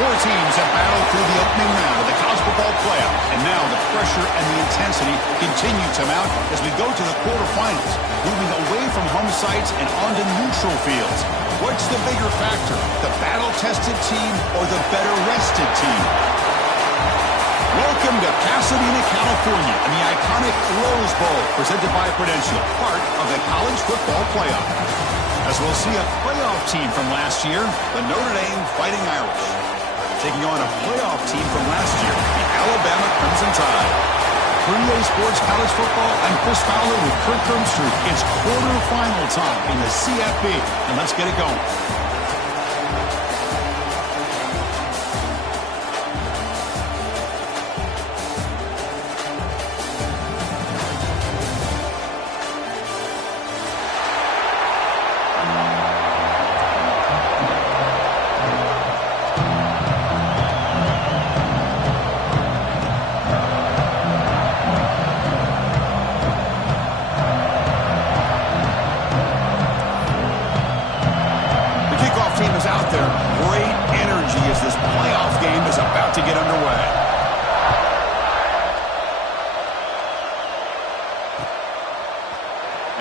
Four teams have battled through the opening round of the college football playoff, and now the pressure and the intensity continue to mount as we go to the quarterfinals, moving away from home sites and onto neutral fields. What's the bigger factor, the battle-tested team or the better-rested team? Welcome to Pasadena, California, and the iconic Rose Bowl, presented by Prudential, part of the college football playoff. As we'll see a playoff team from last year, the Notre Dame Fighting Irish, taking on a playoff team from last year, the Alabama Crimson Tide. For EA Sports College Football, I'm Chris Fowler with Kurt Krumstruck. It's quarterfinal time in the CFB, and let's get it going.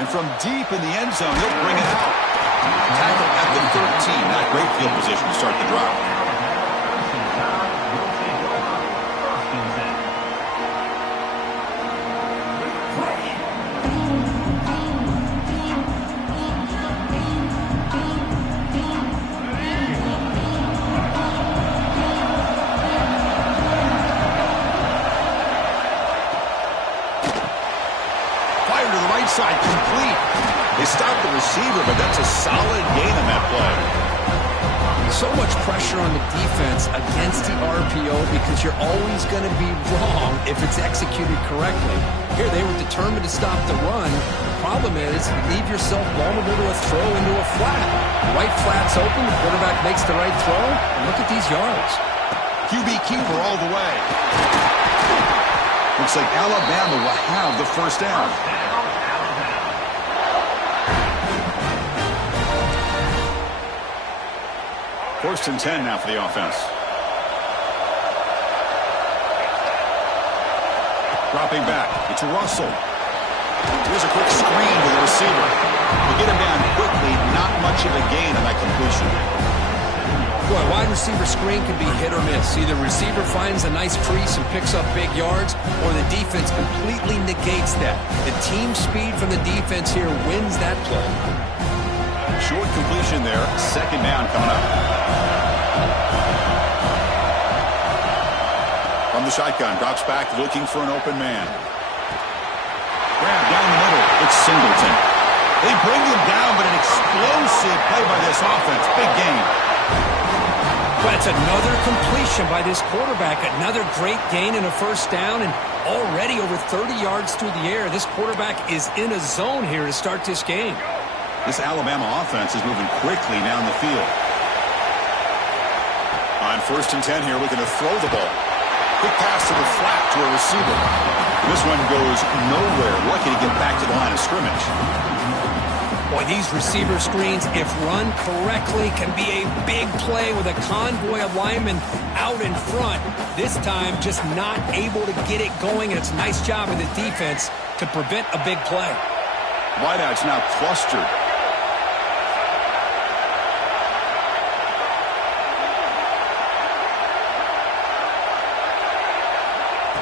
From deep in the end zone, he'll bring it out. Tackle at the 13. Not great field position to start the drive. Side complete. They stopped the receiver, but that's a solid gain on that play. So much pressure on the defense against the RPO because you're always going to be wrong if it's executed correctly. Here they were determined to stop the run. The problem is you leave yourself vulnerable to a throw into a flat. The right flat's open, the quarterback makes the right throw, and look at these yards. QB keeper all the way. Looks like Alabama will have the first down. First and 10 now for the offense. Dropping back. It's Russell. Here's a quick screen to the receiver. To get him down quickly, not much of a gain on that completion. Boy, wide receiver screen can be hit or miss. Either receiver finds a nice crease and picks up big yards, or the defense completely negates that. The team speed from the defense here wins that play. Short completion there. Second down coming up. From the shotgun, drops back looking for an open man. Grab down the middle. It's Singleton. They bring him down, but an explosive play by this offense. Big game. That's another completion by this quarterback. Another great gain and a first down, and already over 30 yards through the air. This quarterback is in a zone here to start this game. This Alabama offense is moving quickly down the field. On first and 10 here, looking to throw the ball. Quick pass to the flat to a receiver. This one goes nowhere. Lucky to get back to the line of scrimmage. Boy, these receiver screens, if run correctly, can be a big play with a convoy of linemen out in front. This time, just not able to get it going, and it's a nice job of the defense to prevent a big play. Wideouts now clustered.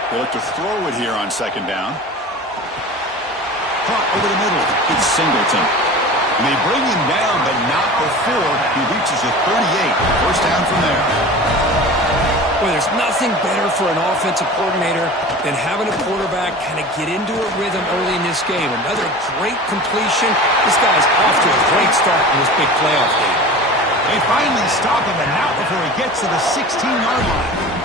They look to throw it here on second down. Caught over the middle. It's Singleton. And they bring him down, but not before he reaches the 38. First down from there. Well, there's nothing better for an offensive coordinator than having a quarterback kind of get into a rhythm early in this game. Another great completion. This guy's off to a great start in this big playoff game. They finally stop him, and not before he gets to the 16-yard line.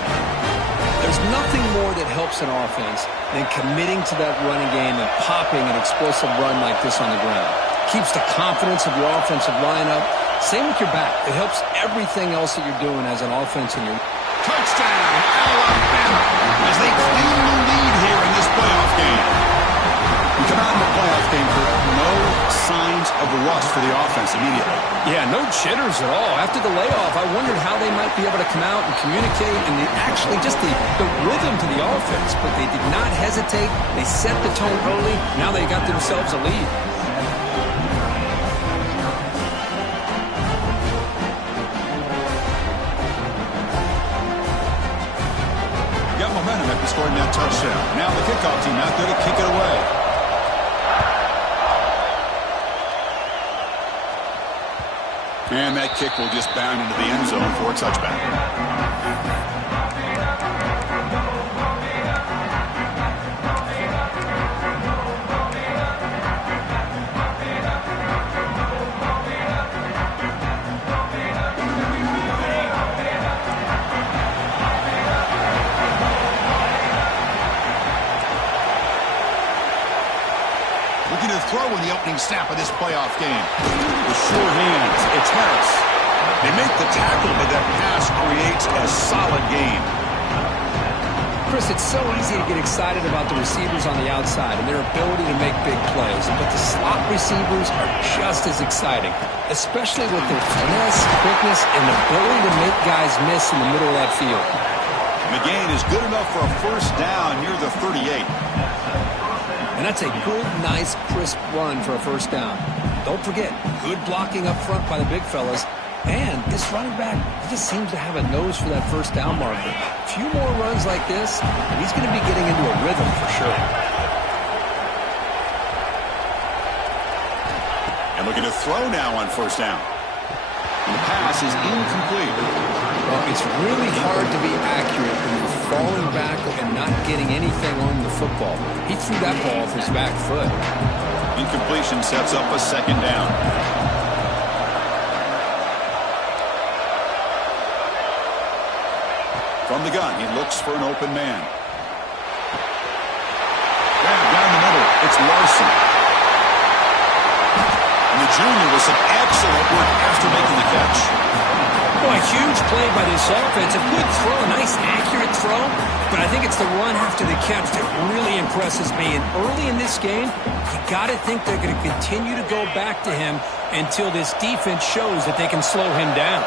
There's nothing more that helps an offense than committing to that running game and popping an explosive run like this on the ground. Keeps the confidence of your offensive lineup. Same with your back. It helps everything else that you're doing as an offense in your... Touchdown, Alabama, as they claim the lead here in this playoff game. We come out in the playoff game for no signs of rust for the offense immediately. Yeah, no jitters at all. After the layoff, I wondered how they might be able to come out and communicate and actually just the rhythm to the offense. But they did not hesitate. They set the tone early. Now they got themselves a lead. Momentum after scoring that touchdown. Now the kickoff team out there to kick it away. And that kick will just bound into the end zone for a touchback. To throw in the opening snap of this playoff game. With sure hands, it's Harris. They make the tackle, but that pass creates a solid gain. Chris, it's so easy to get excited about the receivers on the outside and their ability to make big plays, but the slot receivers are just as exciting, especially with their finesse, quickness, and ability to make guys miss in the middle of that field. The gain is good enough for a first down near the 38. And that's a good, nice, crisp run for a first down. Don't forget, good blocking up front by the big fellas. And this running back, he just seems to have a nose for that first down marker. A few more runs like this, and he's going to be getting into a rhythm for sure. And looking to throw now on first down. And the pass is incomplete. Well, it's really hard to be accurate when you're falling back and not getting anything on the football. He threw that ball off his back foot. Incompletion sets up a second down. From the gun, he looks for an open man. Grab down the middle. It's Larson. And the junior with some excellent work after making the catch. Boy, huge play by this offense. A good throw, a nice accurate throw. But I think it's the run after the catch that really impresses me. And early in this game, you got to think they're going to continue to go back to him until this defense shows that they can slow him down.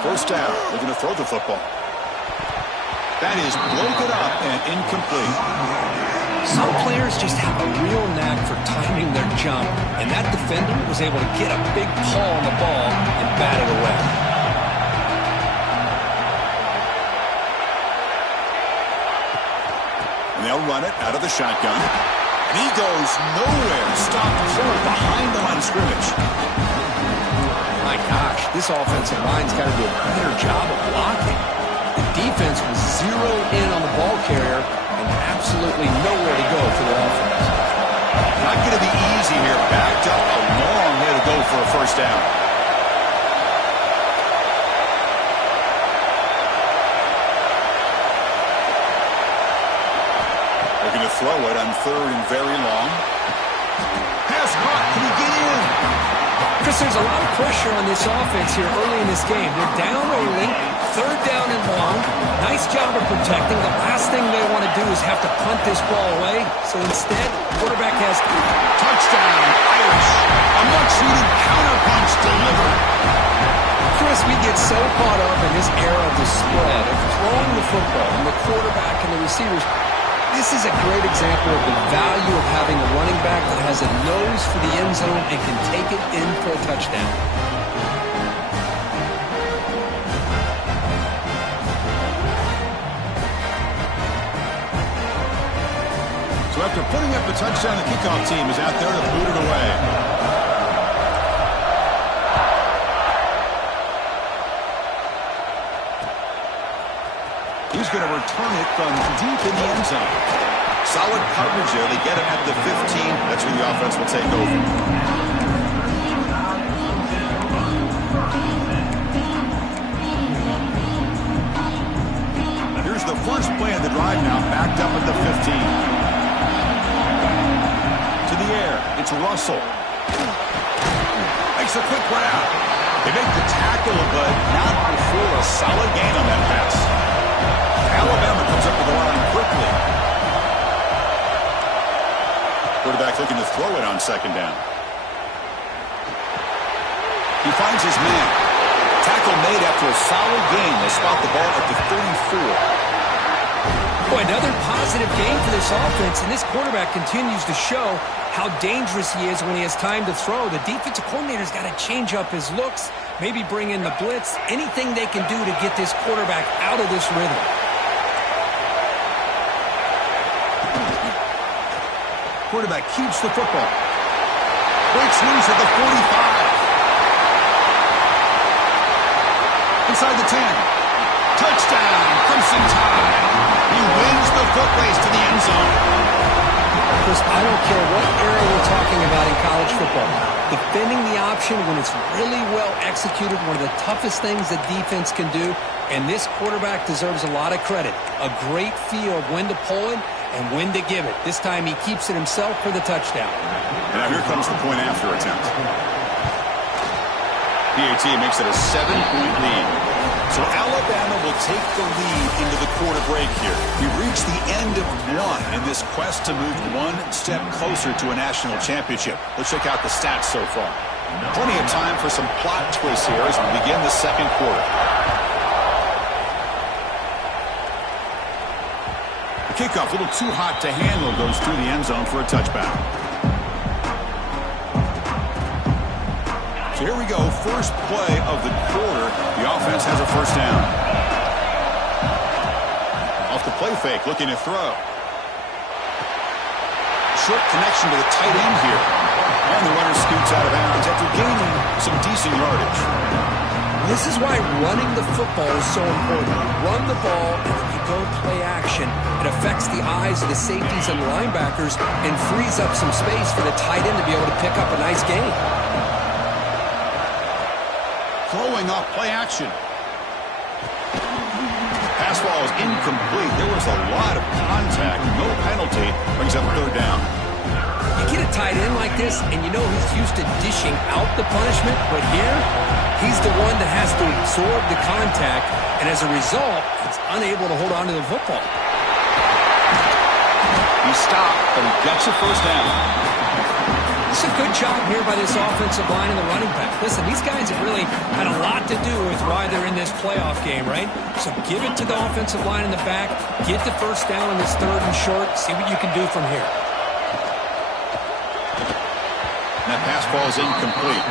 First down, looking to throw the football. That is broken up and incomplete. Some players just have a real knack for timing their jump, and that defender was able to get a big paw on the ball and bat it away. And they'll run it out of the shotgun. And he goes nowhere. Stopped short behind the line of scrimmage. My gosh, this offensive line's got to do a better job of blocking. The defense was zeroed in on the ball carrier and absolutely nowhere to go for the offense. Not going to be easy here. Backed up a long way to go for a first down. Looking to throw it on third and very long. Pass caught. Can he get in? Chris, there's a lot of pressure on this offense here early in this game. They're down early, third down and long. Nice job of protecting. The last thing they want to do is have to punt this ball away. So instead, quarterback has touchdown, Irish. A much-needed counterpunch delivered. Chris, we get so caught up in this era of the spread, of throwing the football, and the quarterback and the receivers. This is a great example of the value of having a running back that has a nose for the end zone and can take it in for a touchdown. So after putting up a touchdown, the kickoff team is out there to boot it away. He's going to return it from deep in the end zone. Solid coverage there. They get him at the 15. That's where the offense will take over. Now here's the first play of the drive now, backed up at the 15. To the air. It's Russell. Makes a quick route. They make the tackle, but not before a solid gain on that pass. Alabama comes up to the line quickly. Quarterback looking to throw it on second down. He finds his man. Tackle made after a solid gain. They spot the ball at the 34. Boy, another positive game for this offense, and this quarterback continues to show how dangerous he is when he has time to throw. The defensive coordinator's got to change up his looks, maybe bring in the blitz, anything they can do to get this quarterback out of this rhythm. Quarterback keeps the football. Breaks loose at the 45. Inside the 10. Touchdown, Crimson Tide. He wins the foot race to the end zone. Chris, I don't care what era we're talking about in college football. Defending the option when it's really well executed, one of the toughest things that defense can do, and this quarterback deserves a lot of credit. A great feel of when to pull it and when to give it. This time he keeps it himself for the touchdown. And now here comes the point after attempt. PAT makes it a 7-point lead. So Alabama will take the lead into the quarter break here. We reach the end of one in this quest to move one step closer to a national championship. Let's check out the stats so far. Plenty of time for some plot twists here as we begin the second quarter. The kickoff, a little too hot to handle, goes through the end zone for a touchback. So here we go, first play of the quarter. The offense has a first down. Off the play fake, looking to throw. Short connection to the tight end here. And the runner scoots out of bounds after gaining some decent yardage. This is why running the football is so important. Run the ball, and if you go play action, it affects the eyes of the safeties and the linebackers and frees up some space for the tight end to be able to pick up a nice gain. Throwing off play action. Pass ball is incomplete. There was a lot of contact. No penalty. Brings up third down. You get a tight end like this, and you know he's used to dishing out the punishment, but here, he's the one that has to absorb the contact, and as a result, he's unable to hold on to the football. He stopped, but he gets a first down. It's a good job here by this offensive line and the running back. Listen, these guys have really had a lot to do with why they're in this playoff game, right? So give it to the offensive line in the back, get the first down on this third and short, see what you can do from here. And that pass ball is incomplete.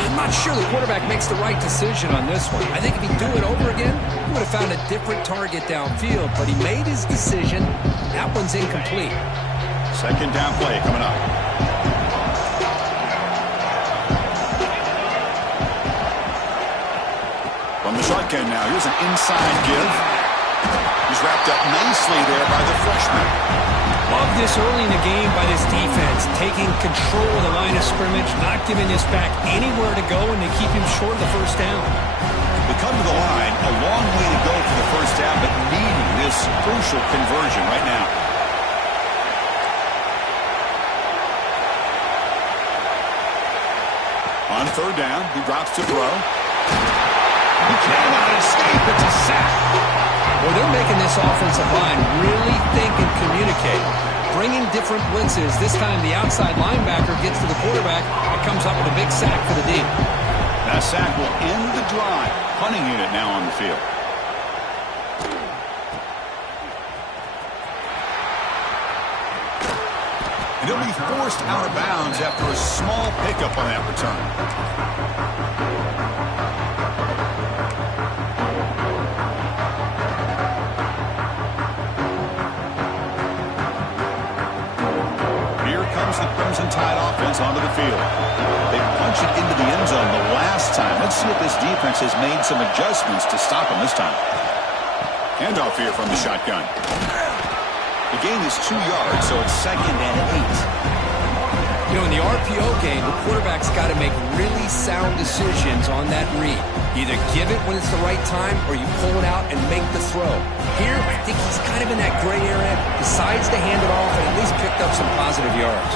I'm not sure the quarterback makes the right decision on this one. I think if he'd do it over again, he would have found a different target downfield, but he made his decision. That one's incomplete. Second down play coming up. From the shotgun now, here's an inside give. He's wrapped up nicely there by the freshman. Love this early in the game by this defense, taking control of the line of scrimmage, not giving this back anywhere to go, and they keep him short of the first down. They come to the line, a long way to go for the first down, but needing this crucial conversion right now. On third down, he drops to throw. He cannot escape. It's a sack. Well, they're making this offensive line really think and communicate. Bringing different blitzes. This time the outside linebacker gets to the quarterback and comes up with a big sack for the D. That sack will end the drive. Punting unit now on the field. And he'll be forced out of bounds after a small pickup on that return. The Crimson Tide offense onto the field. They punch it into the end zone the last time. Let's see if this defense has made some adjustments to stop them this time. Handoff here from the shotgun. The gain is 2 yards, so it's 2nd and 8. You know, in the RPO game, the quarterback's got to make really sound decisions on that read. Either give it when it's the right time or you pull it out and make the throw. Here, I think he's kind of in that gray area, decides to hand it off and at least picked up some positive yards.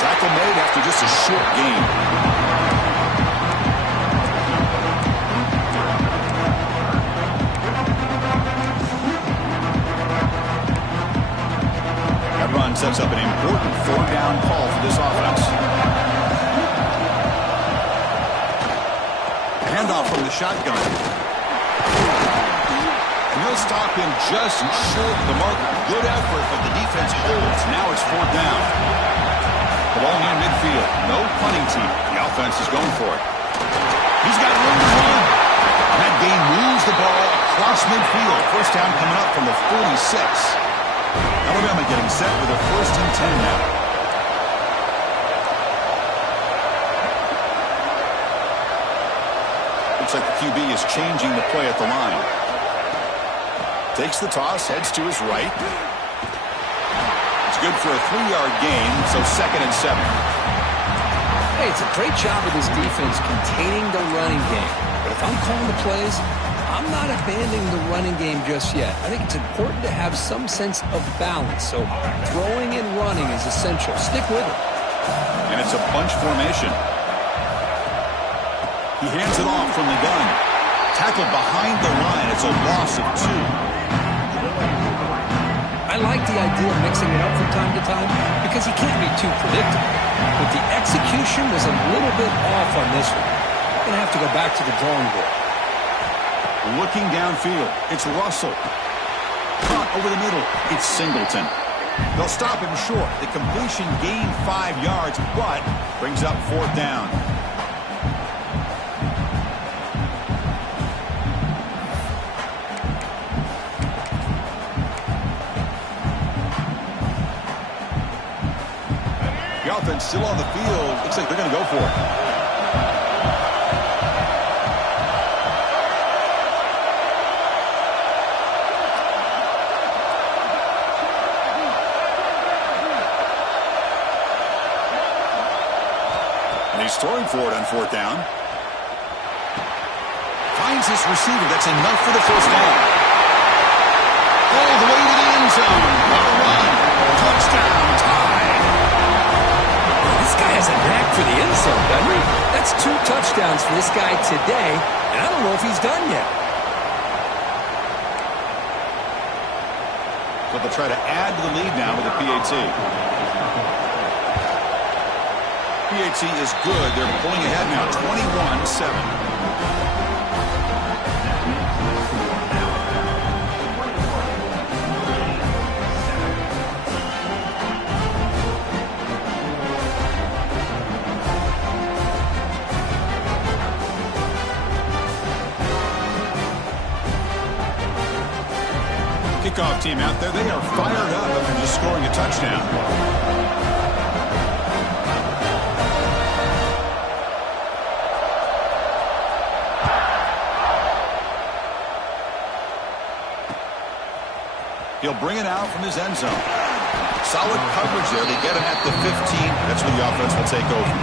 Tackle made after just a short gain. brings up an important four-down call for this offense. Handoff from the shotgun. And they'll stop him just short of the mark. Good effort, but the defense holds. Now it's fourth down. The ball near midfield. No punting team. The offense is going for it. He's got room to run. And that game moves the ball across midfield. First down coming up from the 46. Alabama getting set with a 1st and 10 now. Looks like the QB is changing the play at the line. Takes the toss, heads to his right. It's good for a 3-yard gain, so 2nd and 7. Hey, it's a great job of this defense containing the running game. But if I'm calling the plays, I'm not abandoning the running game just yet. I think it's important to have some sense of balance. So throwing and running is essential. Stick with it. And it's a bunch formation. He hands it off from the gun. Tackled behind the line. It's a loss of 2. I like the idea of mixing it up from time to time because he can't be too predictable. But the execution was a little bit off on this one. Going to have to go back to the drawing board. Looking downfield, it's Russell. Caught over the middle, it's Singleton. They'll stop him short. The completion gained 5 yards, but brings up 4th down. The offense still on the field. Looks like they're going to go for it. He's throwing for it on 4th down. Finds his receiver. That's enough for the 1st down. All the way to the end zone. What a run. Touchdown. Tie. This guy has a knack for the end zone, doesn't he? That's 2 touchdowns for this guy today, and I don't know if he's done yet. But they'll try to add to the lead now with a PAT. PAT is good. They're pulling ahead now, 21-7. Kickoff team out there, they are fired up after just scoring a touchdown. He'll bring it out from his end zone. Solid coverage there. They get him at the 15. That's where the offense will take over.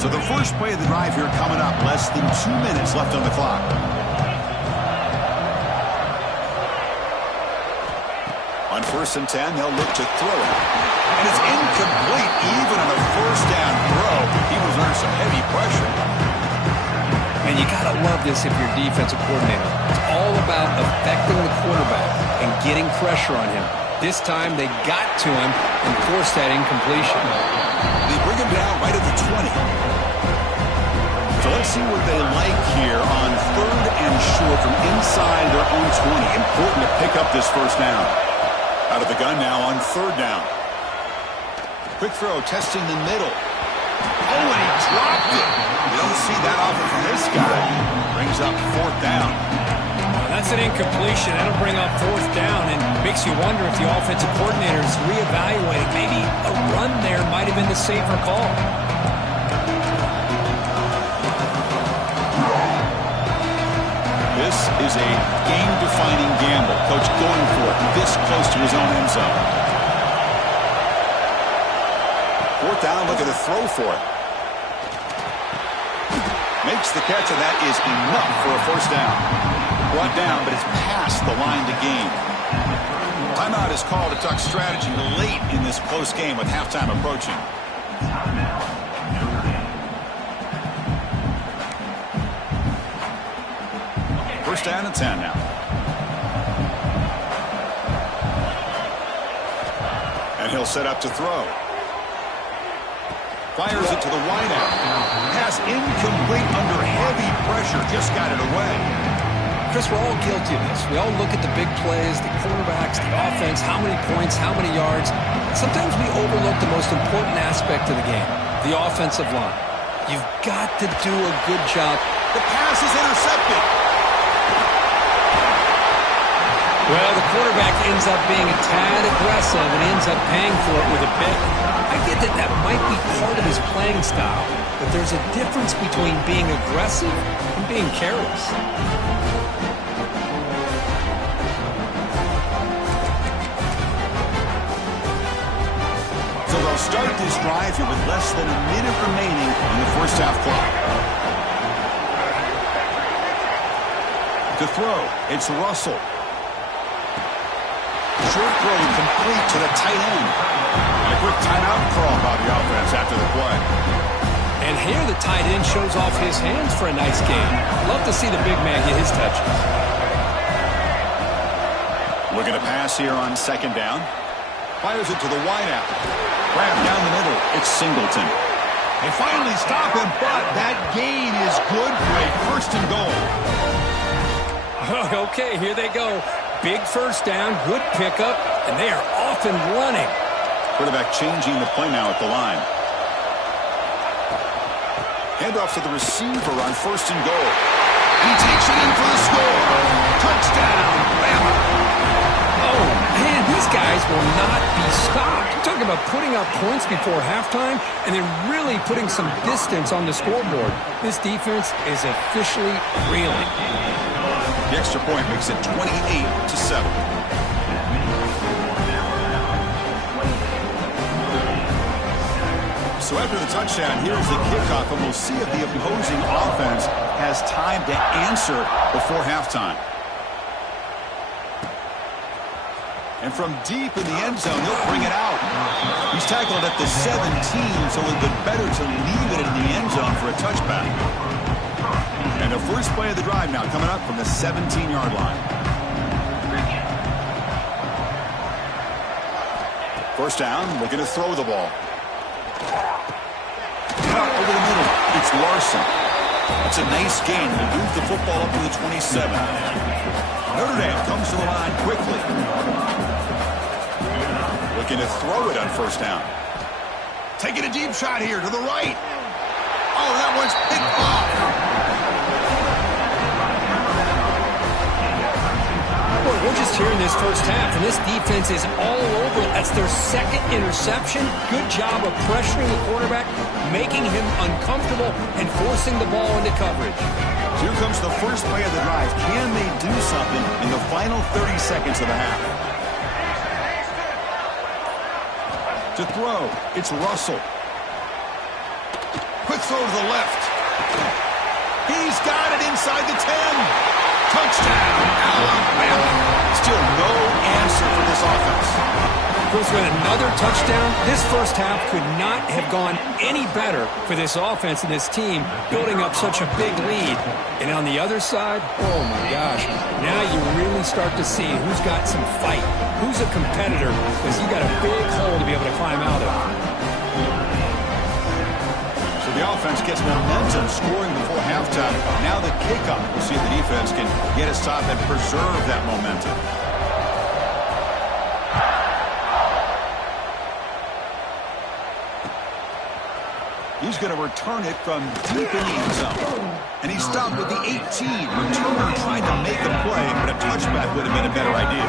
So the first play of the drive here coming up. Less than 2 minutes left on the clock. On 1st and 10, they'll look to throw it. And it's incomplete even on a 1st down throw. He was under some heavy pressure. And you got to love this if you're defensive coordinator. It's all about affecting the quarterback and getting pressure on him. This time they got to him and forced that incompletion. They bring him down right at the 20. So let's see what they like here on 3rd and short from inside their own 20. Important to pick up this 1st down. Out of the gun now on 3rd down. Quick throw, testing the middle. Oh, and he dropped it. You don't see that often from this guy. Brings up 4th down. Well, that's an incompletion. That'll bring up 4th down and makes you wonder if the offensive coordinator is reevaluating. Maybe a run there might have been the safer call. This is a game-defining gamble. Coach going for it this close to his own end zone. 4th down, look at the throw for it. Makes the catch, and that is enough for a 1st down. Brought down, but it's past the line to gain. Timeout is called to talk strategy late in this close game with halftime approaching. First down and 10 now. And he'll set up to throw. Fires it to the wideout. Pass incomplete under heavy pressure. Just got it away. Chris, we're all guilty of this. We all look at the big plays, the quarterbacks, the offense, how many points, how many yards. Sometimes we overlook the most important aspect of the game, the offensive line. You've got to do a good job. The pass is intercepted. Well, the quarterback ends up being a tad aggressive and ends up paying for it with a pick. I get that that might be part of his playing style, but there's a difference between being aggressive and being careless. So they'll start this drive here with less than a minute remaining in the first half clock. To throw, it's Russell. Short throw complete to the tight end. And a quick timeout call by the offense after the play. And here the tight end shows off his hands for a nice game. Love to see the big man get his touches. Looking to pass here on second down. Fires it to the wideout. Grab down the middle. It's Singleton. They finally stop him, but that gain is good for a first and goal. Okay, here they go. Big first down, good pickup, and they are off and running. Quarterback changing the play now at the line. Handoff to the receiver on first and goal. And he takes it in for the score. Touchdown, Bama. Oh, man, these guys will not be stopped. You're talking about putting up points before halftime and then really putting some distance on the scoreboard. This defense is officially reeling. The extra point makes it 28-7. So after the touchdown, here's the kickoff, and we'll see if the opposing offense has time to answer before halftime. And from deep in the end zone, he'll bring it out. He's tackled at the 17, so a little bit better to leave it in the end zone for a touchback. And the first play of the drive now coming up from the 17-yard line. First down, looking to throw the ball. Over the middle, it's Larson. That's a nice gain. He moved the football up to the 27. Notre Dame comes to the line quickly. Looking to throw it on first down. Taking a deep shot here to the right. Oh, that one's picked off. We're just hearing this first half, and this defense is all over it. That's their second interception. Good job of pressuring the quarterback, making him uncomfortable, and forcing the ball into coverage. Here comes the first play of the drive. Can they do something in the final 30 seconds of the half? To throw, it's Russell. Quick throw to the left. He's got it inside the 10. Touchdown, Alabama. Still no answer for this offense. Goes with another touchdown. This first half could not have gone any better for this offense and this team, building up such a big lead. And on the other side, oh my gosh, now you really start to see who's got some fight, who's a competitor, because you got a big hole to be able to climb out of. So the offense gets momentum, scoring before halftime. Now the kickoff. We'll see if the defense can get his top and preserve that momentum. He's going to return it from deep in the end zone. And he stopped with the 18. Returner trying to make a play, but a touchback would have been a better idea.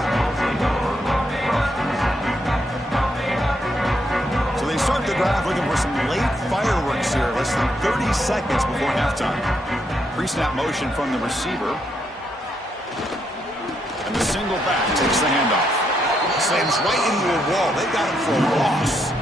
So they start the drive looking for some late fireworks here. Less than 30 seconds before halftime. Pre-snap motion from the receiver. And the single back takes the handoff. Slams right into a wall. They got him for a loss.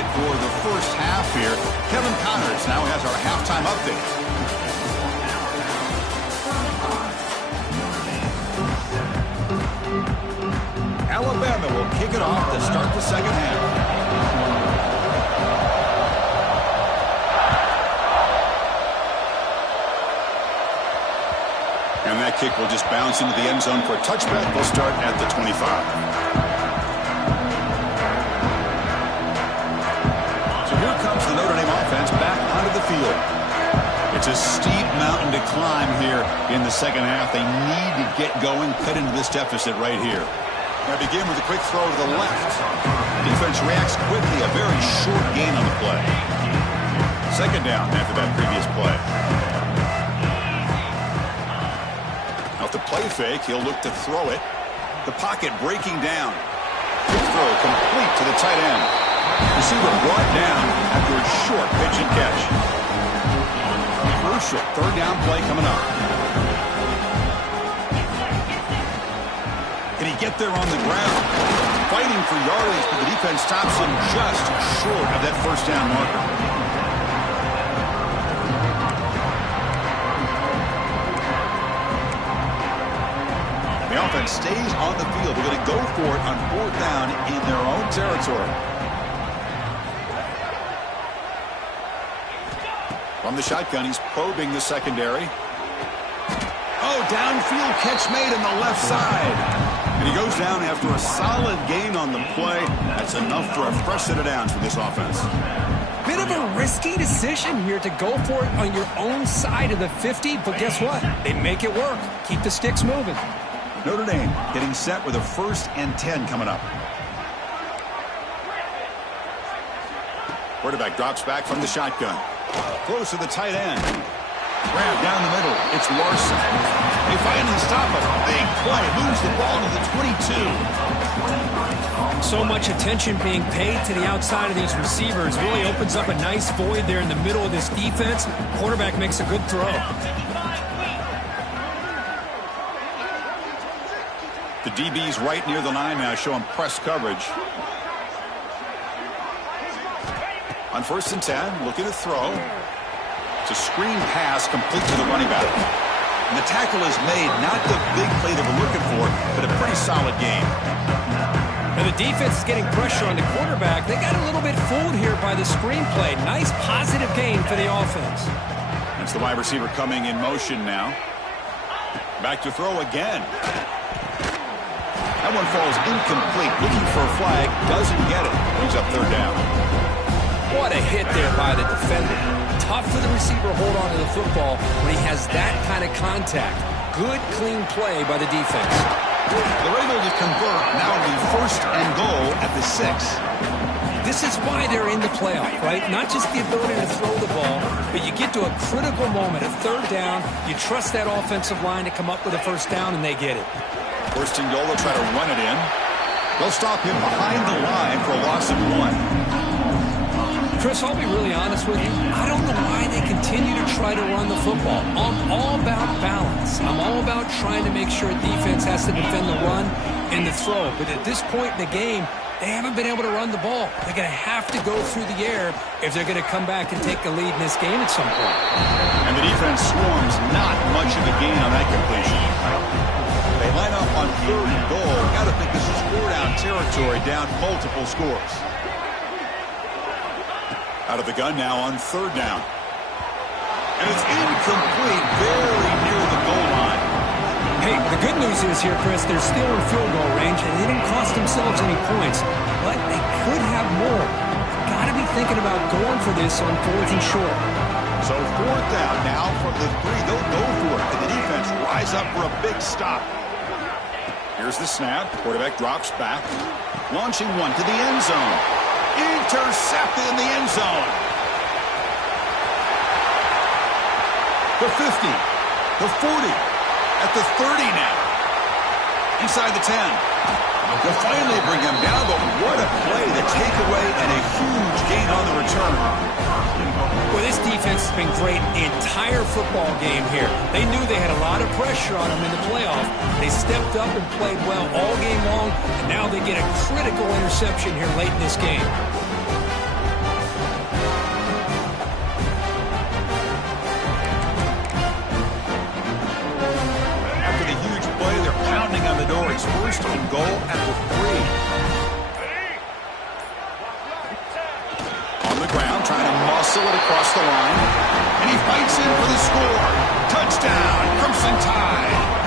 it for the first half here. Kevin Connors now has our halftime update. Alabama will kick it off to start the second half. And that kick will just bounce into the end zone for a touchback. They'll start at the 25. So here comes the Notre Dame offense back onto the field. It's a steep mountain to climb here in the second half. They need to get going, cut into this deficit right here. They begin with a quick throw to the left. Defense reacts quickly, a very short gain on the play. Second down after that previous play. Off the play fake, he'll look to throw it. The pocket breaking down. Quick throw complete to the tight end. Receiver brought down after a short pitch and catch. Crucial third down play coming up. Can he get there on the ground? Fighting for yardage, but the defense stops him just short of that first down marker. The offense stays on the field. They're going to go for it on fourth down in their own territory. From the shotgun, he's probing the secondary. Oh, downfield catch made on the left side. And he goes down after a solid gain on the play. That's enough for a fresh set of downs for this offense. Bit of a risky decision here to go for it on your own side of the 50, but guess what? They make it work. Keep the sticks moving. Notre Dame getting set with a 1st and 10 coming up. Quarterback drops back from the shotgun. Close to the tight end. Grab down the middle. It's Larson. They finally stop him. Big play. Moves the ball to the 22. So much attention being paid to the outside of these receivers. Really opens up a nice void there in the middle of this defense. Quarterback makes a good throw. The DB's right near the line now, showing press coverage. On 1st and 10, looking to throw. It's a screen pass complete to the running back. And the tackle is made, not the big play that we're looking for, but a pretty solid game. And the defense is getting pressure on the quarterback. They got a little bit fooled here by the screenplay. Nice positive gain for the offense. That's the wide receiver coming in motion now. Back to throw again. That one falls incomplete. Looking for a flag. Doesn't get it. Brings up third down. What a hit there by the defender. Tough for the receiver to hold on to the football when he has that kind of contact. Good, clean play by the defense. They're able to convert. Now it'll be 1st and goal at the 6. This is why they're in the playoff, right? Not just the ability to throw the ball, but you get to a critical moment, a third down. You trust that offensive line to come up with a first down, and they get it. 1st and goal, they'll try to run it in. They'll stop him behind the line for a loss of 1. Chris, I'll be really honest with you. I don't know why they continue to try to run the football. I'm all about balance. I'm all about trying to make sure defense has to defend the run and the throw. But at this point in the game, they haven't been able to run the ball. They're going to have to go through the air if they're going to come back and take the lead in this game at some point. And the defense swarms, not much of a gain on that completion. They line up on 3rd and goal. Got to think this is 4-down territory, down multiple scores. Out of the gun now on 3rd down. And it's incomplete, very near the goal line. Hey, the good news is here, Chris, they're still in field goal range, and they didn't cost themselves any points. But they could have more. Got to be thinking about going for this on 4th and short. So 4th down now from the 3. They'll go for it, and the defense rise up for a big stop. Here's the snap. Quarterback drops back. Launching one to the end zone. Intercepted in the end zone. The 50. The 40. At the 30 now. Inside the 10. They'll finally bring him down, but what a play. The takeaway and a huge gain on the return. Well, this defense has been great the entire football game here. They knew they had a lot of pressure on them in the playoff. They stepped up and played well all game long, and now they get a critical interception here late in this game. first and goal at the 3. On the ground, trying to muscle it across the line. And he fights in for the score. Touchdown, Crimson Tide.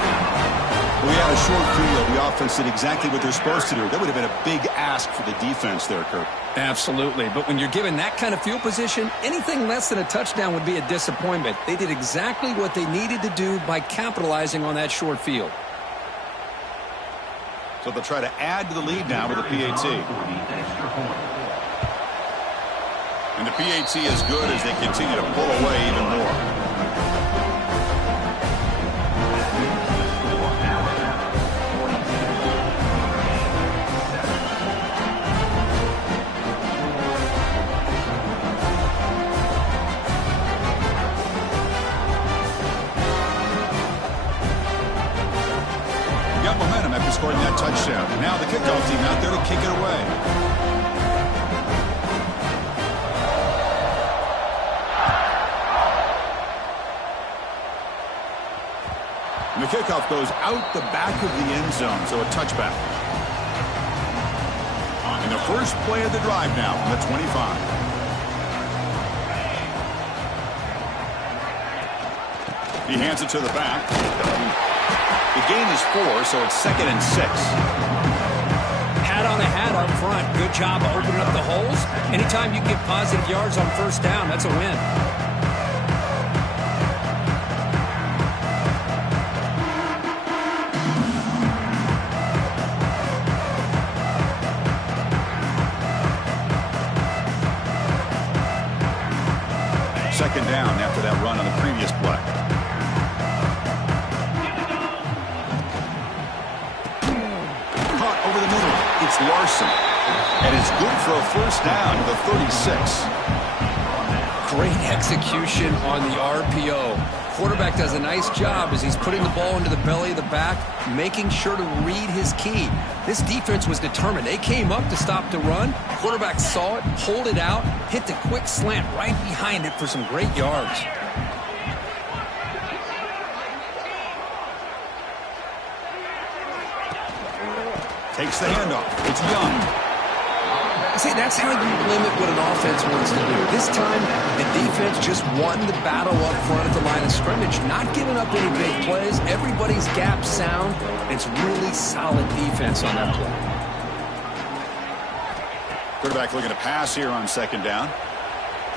We had a short field. The offense did exactly what they're supposed to do. That would have been a big ask for the defense there, Kirk. Absolutely. But when you're given that kind of field position, anything less than a touchdown would be a disappointment. They did exactly what they needed to do by capitalizing on that short field. So they'll try to add to the lead now with a PAT. And the PAT is good as they continue to pull away even more. Got momentum after scoring that touchdown. Now the kickoff team out there to kick it away. And the kickoff goes out the back of the end zone, so a touchback. And the first play of the drive now from the 25. He hands it to the back. The gain is 4, so it's 2nd and 6. Hat on a hat up front. Good job of opening up the holes. Anytime you get positive yards on first down, that's a win. Second down after that run on the previous play. Caught over the middle. It's Larson. And it's good for a first down to the 36. Great execution on the RPO. Quarterback does a nice job as he's putting the ball into the belly of the back, making sure to read his key. This defense was determined. They came up to stop the run. Quarterback saw it, pulled it out, hit the quick slant right behind it for some great yards. Takes the handoff. It's Young. See, that's how you limit what an offense wants to do. This time, the defense just won the battle up front at the line of scrimmage, not giving up any big plays. Everybody's gap sound. It's really solid defense on that play. Quarterback looking to pass here on second down.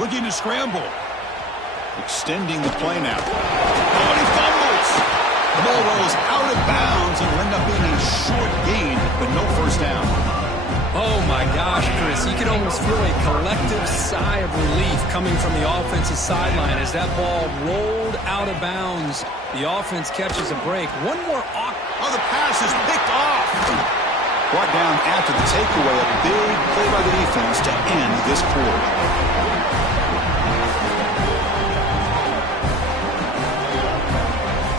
Looking to scramble. Extending the play now. Oh, and he fumbles. The ball rolls out of bounds and will end up being a short gain, but no first down. Oh, my gosh, Chris. You can almost feel a collective sigh of relief coming from the offensive sideline as that ball rolled out of bounds. The offense catches a break. One more. Oh, the pass is picked off. Brought down after the takeaway. A big play by the defense to end this quarter.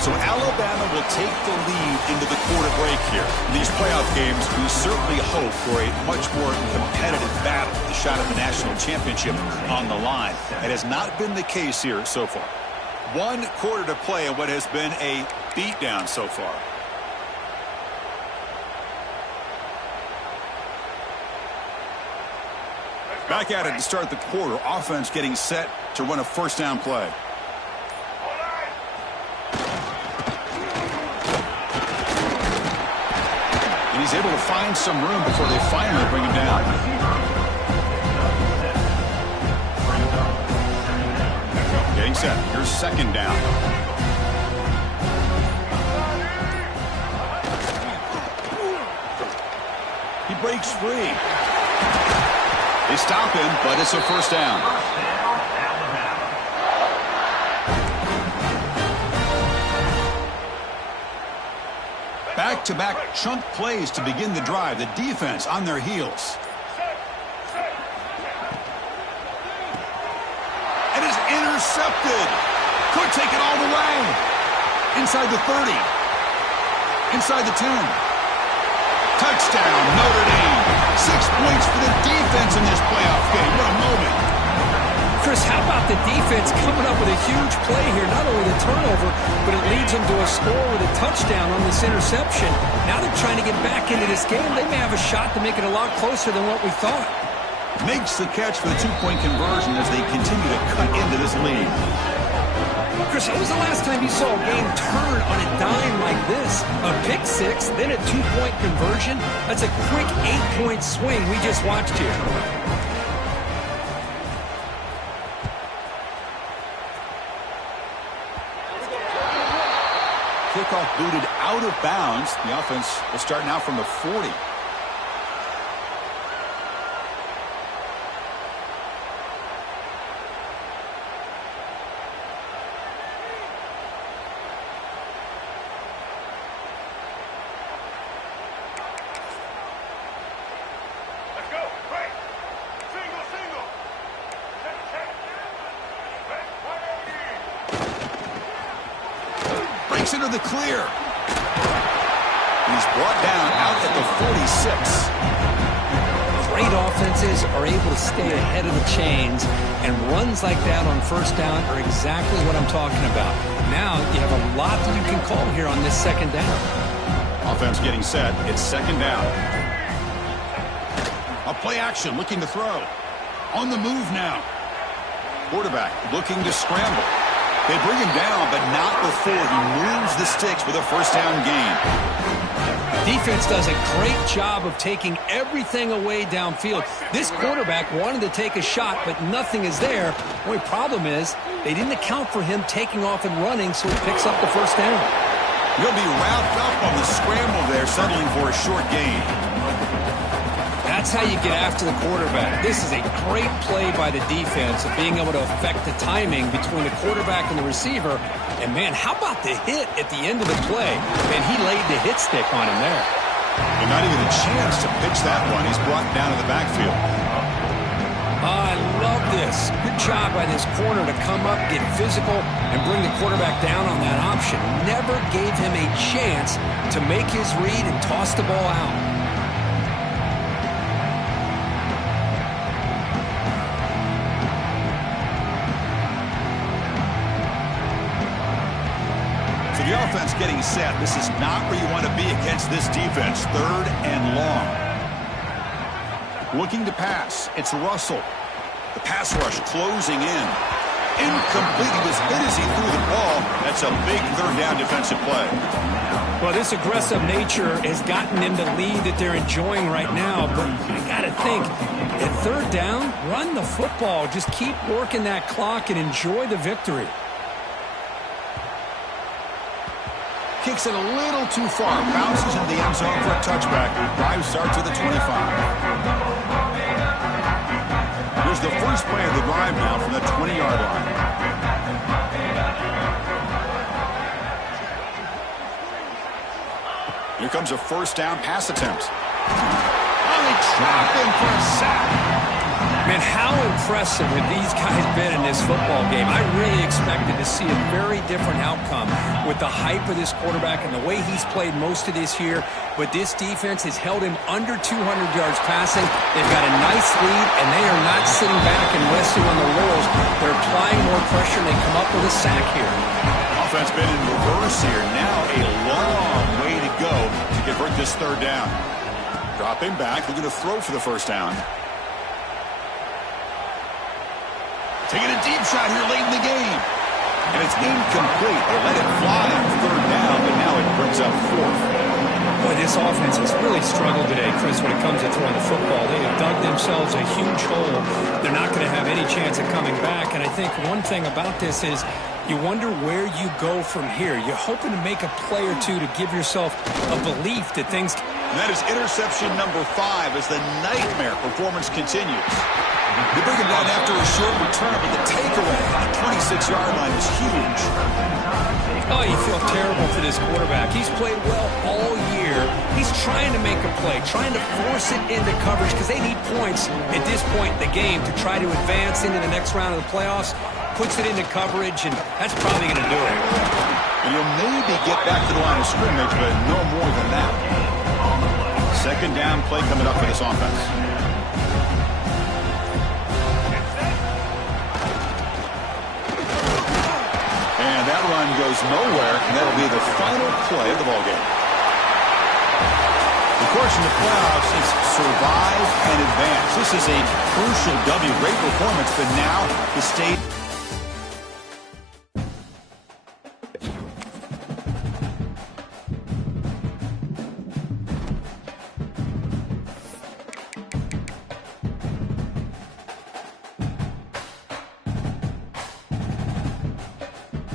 So Alabama will take the lead into the quarter break here. In these playoff games, we certainly hope for a much more competitive battle, the shot at the national championship on the line. It has not been the case here so far. 1 quarter to play in what has been a beatdown so far. Back at it to start the quarter. Offense getting set to run a first down play. And he's able to find some room before they finally bring him down. Getting set. Here's second down. He breaks free. They stop him, but it's a first down. Back-to-back chunk plays to begin the drive. The defense on their heels. It is intercepted. Could take it all the way. Inside the 30. Inside the 10. Touchdown, Notre Dame. 6 points for the defense in this playoff game. What a moment. Chris, how about the defense coming up with a huge play here? Not only the turnover, but it leads them to a score with a touchdown on this interception. Now they're trying to get back into this game. They may have a shot to make it a lot closer than what we thought. Makes the catch for the two-point conversion as they continue to cut into this lead. Chris, when was the last time you saw a game turn on a dime like this? A pick six, then a two-point conversion? That's a quick 8-point swing we just watched here. Kickoff booted out of bounds. The offense will start now from the 40. Into the clear. He's brought down out at the 46. Great offenses are able to stay ahead of the chains, and runs like that on first down are exactly what I'm talking about. Now you have a lot that you can call here on this second down. Offense getting set. It's second down. A play action looking to throw. On the move now. Quarterback looking to scramble. They bring him down, but not before he moves the sticks with a first down gain. Defense does a great job of taking everything away downfield. This quarterback wanted to take a shot, but nothing is there. The only problem is they didn't account for him taking off and running, so he picks up the first down. He'll be wrapped up on the scramble there, settling for a short gain. That's how you get after the quarterback. This is a great play by the defense of being able to affect the timing between the quarterback and the receiver. And, man, how about the hit at the end of the play? Man, he laid the hit stick on him there. And not even a chance to pitch that one. He's brought down to the backfield. I love this. Good job by this corner to come up, get physical, and bring the quarterback down on that option. Never gave him a chance to make his read and toss the ball out. The offense getting set. This is not where you want to be against this defense. Third and long. Looking to pass. It's Russell. The pass rush closing in. Incomplete. He was hit as he threw the ball. That's a big third down defensive play. Well, this aggressive nature has gotten them the lead that they're enjoying right now. But I got to think, at third down, run the football. Just keep working that clock and enjoy the victory. Kicks it a little too far. Bounces into the end zone for a touchback. Drive starts at the 25. Here's the first play of the drive now from the 20-yard line. Here comes a first down pass attempt. Oh, they trap him for a sack. Man, how impressive have these guys been in this football game? I really expected to see a very different outcome with the hype of this quarterback and the way he's played most of this year. But this defense has held him under 200 yards passing. They've got a nice lead, and they are not sitting back and resting on their laurels. They're applying more pressure, and they come up with a sack here. Offense been in reverse here. Now a long way to go to convert this third down. Dropping back, looking to throw for the first down. Taking a deep shot here late in the game. And it's incomplete. They let it fly on third down, but now it brings up fourth. Boy, this offense has really struggled today, Chris, when it comes to throwing the football. They have dug themselves a huge hole. They're not going to have any chance of coming back. And I think one thing about this is you wonder where you go from here. You're hoping to make a play or two to give yourself a belief that things... And that is interception number 5 as the nightmare performance continues. They bring him down after a short return, but the takeaway on the 26-yard line is huge. Oh, you feel terrible for this quarterback. He's played well all year. He's trying to make a play, trying to force it into coverage because they need points at this point in the game to try to advance into the next round of the playoffs. Puts it into coverage, and that's probably going to do it. And he'll maybe get back to the line of scrimmage, but no more than that. Second down play coming up for this offense. goes nowhere, and that'll be the final play of the ballgame. Of course, in the playoffs, it's survive and advance. This is a crucial W. Great performance, but now the state